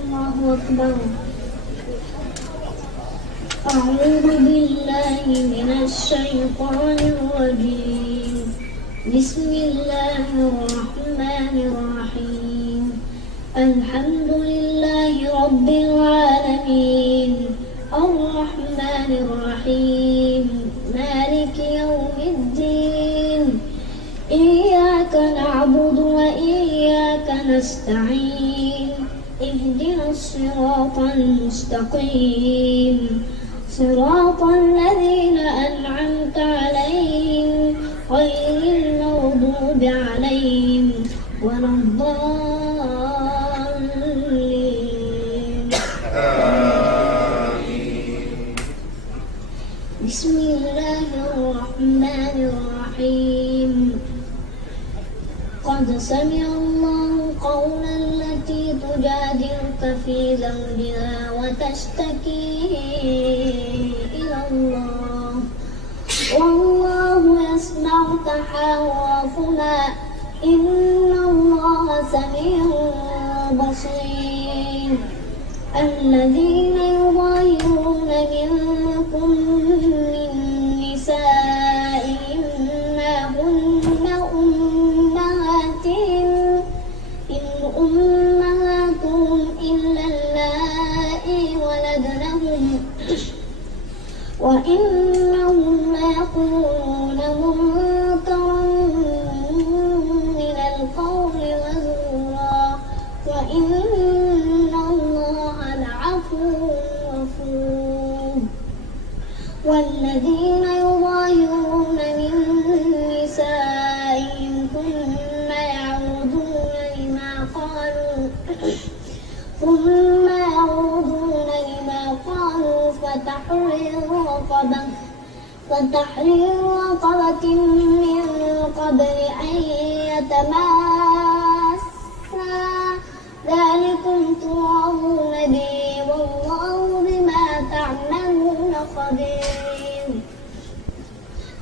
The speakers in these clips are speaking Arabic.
الله أكبر. أعوذ بالله من الشيطان الرجيم. بسم الله الرحمن الرحيم. الحمد لله رب العالمين الرحمن الرحيم مالك يوم الدين. إياك نعبد وإياك نستعين. اهدنا الصراط المستقيم صراط الذين أنعمت عليهم غير المغضوب عليهم ولا الضالين. بسم الله الرحمن الرحيم. قد سمع الله قول التي تجادلك في زوجها وتشتكي إلى الله والله يسمع تحاوركما إن الله سميع بصير. الذين يظاهرون منكم من نسائهم ما هن أمهاتهم إلا اللائي ولدنهم وإنهم ليقولون منكرا من القول وزورا وإن الله لعفو غفور. والذين يظاهرون من نسائهم ثم يعودون لما قالوا فتحرير رقبة من قبل أن يتماسا ذلكم توعظون به والله بما تعملون خبير.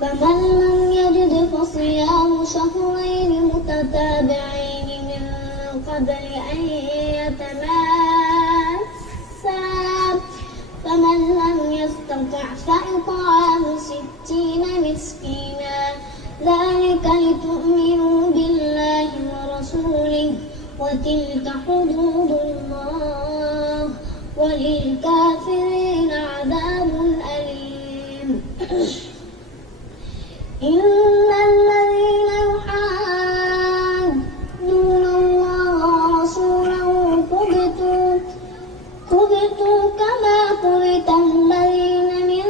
فمن لم يجد فصيام شهرين متتابعين من قبل أن يتماسا فمن لم يستطع فإطعام 60 مسكينا ذلك لتؤمنوا بالله ورسوله وتلك حدود الله وللكافرين عذاب أليم. إن الذين يحادون الله ورسوله كبتوا كما كبت الذين من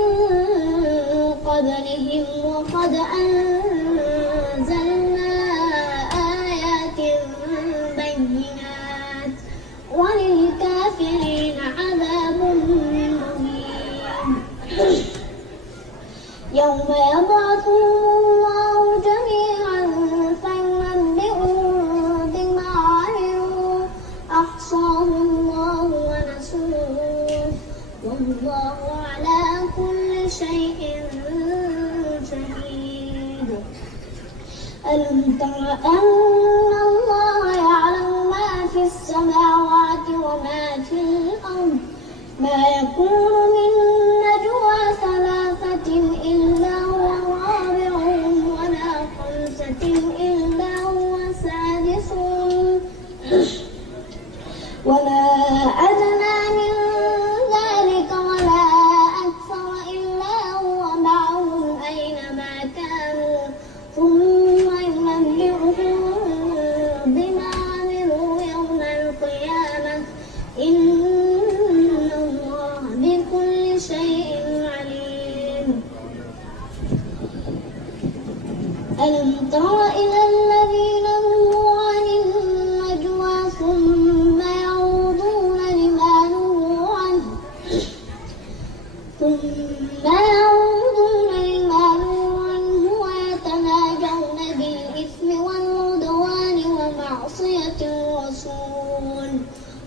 قبلهم وقد أنزلنا آيات بينات وللكافرين عذاب مهين. يوم يبعثهم الله جميعا فينبئهم بما عملوا أحصاه الله ونسوه والله على كل شيء شهيد. ألم تر أن الله يعلم ما في السماوات وما في الأرض ما يكون من نجوى ثلاثة إلا هو رابعهم ولا خمسة إلا هو سادسهم ولا أدنى من ذلك ولا أكثر إلا هو معهم أينما كانوا ثم ينبئهم بما عملوا يوم القيامة إن الله بكل شيء عليم. ألم تر إلى الذين نهوا عن النجوى ثم يعودون لما نهوا عنه ويتناجون بالإثم والعدوان ومعصية الرسول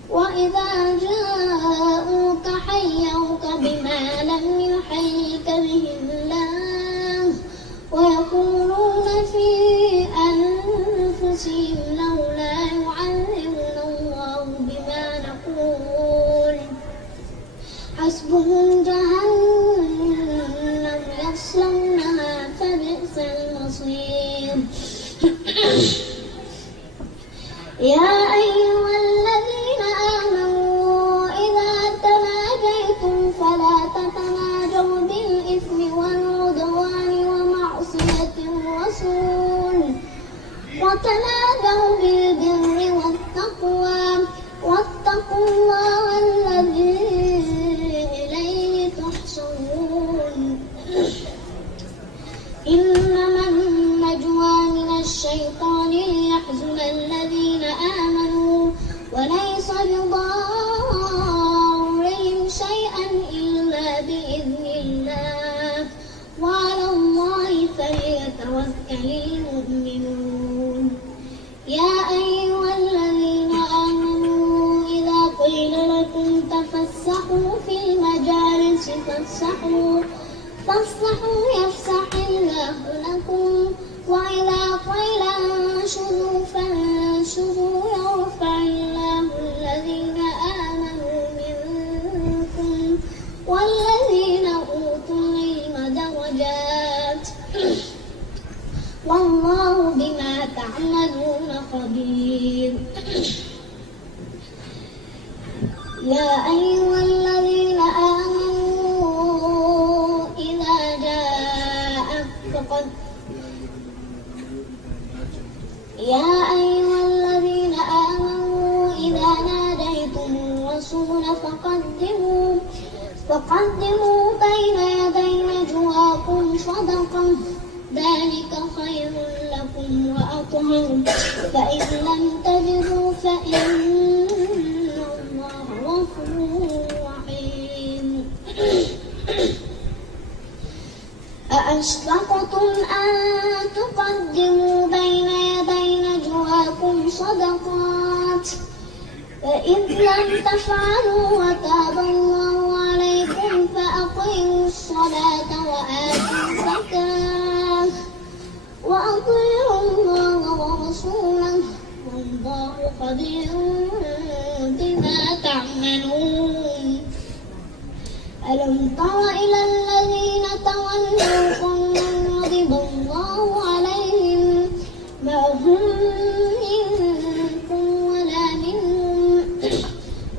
وإذا جاءوك حيوك بما لم يحيك به الله ويقولون في أنفسهم يا أيها الذين آمنوا إذا تناجيتم فلا تتناجوا بالإثم والعدوان ومعصية الرسول وتنادوا بالبر والتقوى واتقوا الله الذي إليه تحشرون إنما النجوى من الشيطان ليحزن الذين آمنوا وليس بضارهم شيئا إلا بإذن الله وعلى الله فليتوكل المؤمنون يا أيها الذين آمنوا إذا قيل لكم تفسحوا في المجالس فافسحوا يفسح الله لكم وإذا قيل انشروا فانشروا يرفع الله الذين آمنوا منكم والذين أوتوا العلم درجات والله بما تعملون خبير يا أيها الذين آمنوا إذا ناديتم الرسول فقدموا بين يدي نجواكم صدقة ذلك خير لكم وأطهر فإن لم تجدوا فإن الله غفور رحيم أأشفقتم أن تقدموا بين يدي نجواكم صدقات فإذ لم تفعلوا وتاب الله عليكم فأقيموا الصلاة وآتوا الزكاة وأطيعوا الله ورسوله والله خبير بما تعملون ألم تر إلى الذين تولوا قوما غضب الله عليهم ما هم منكم ولا منهم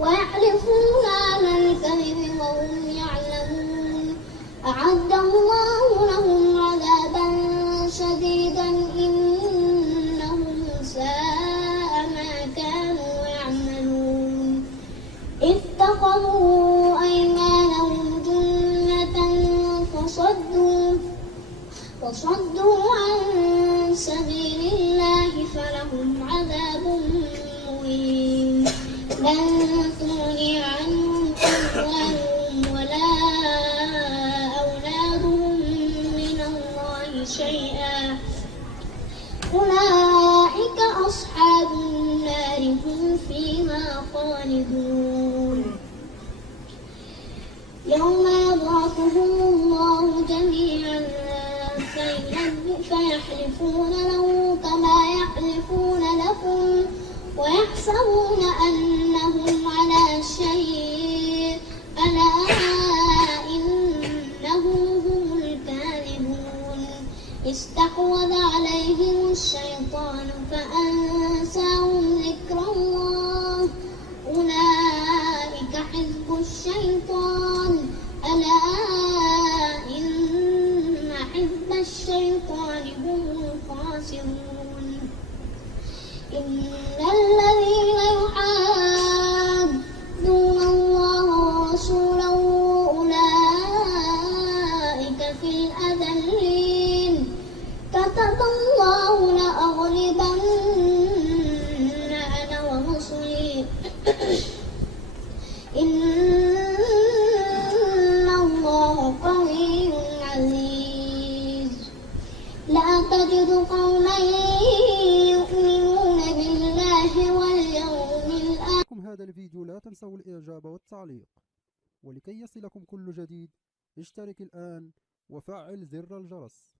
ويحلفون على الكذب وهم يعلمون أعد الله لهم عذابا شديدا إنهم ساء ما كانوا يعملون اتخذوا أيمانهم جنة فصدوا عن سبيل الله فلهم عذاب مهين لن تغني عنهم أموالهم ولا أولادهم من الله شيئا أولئك أصحاب النار هم فيها خالدون يوم يبعثهم الله جميعا فيحلفون له كما يحلفون لكم ويحسبون أنهم على شيء ألا إنهم هم الكاذبون استحوذ عليهم الشيطان فأنساهم ذكر الله أولئك حزب الشيطان ألا إن حزب الشيطان هم الخاسرون إن الذين يحادون الله ورسوله أولئك في الأذلين كتب الله لأغلبن أنا ورسلي إن الله قوي عزيز لا تجد قوما يؤمنون بالله واليوم الآخر. هذا الفيديو لا تنسوا الإعجاب والتعليق، ولكي يصلكم كل جديد اشترك الآن وفعل زر الجرس.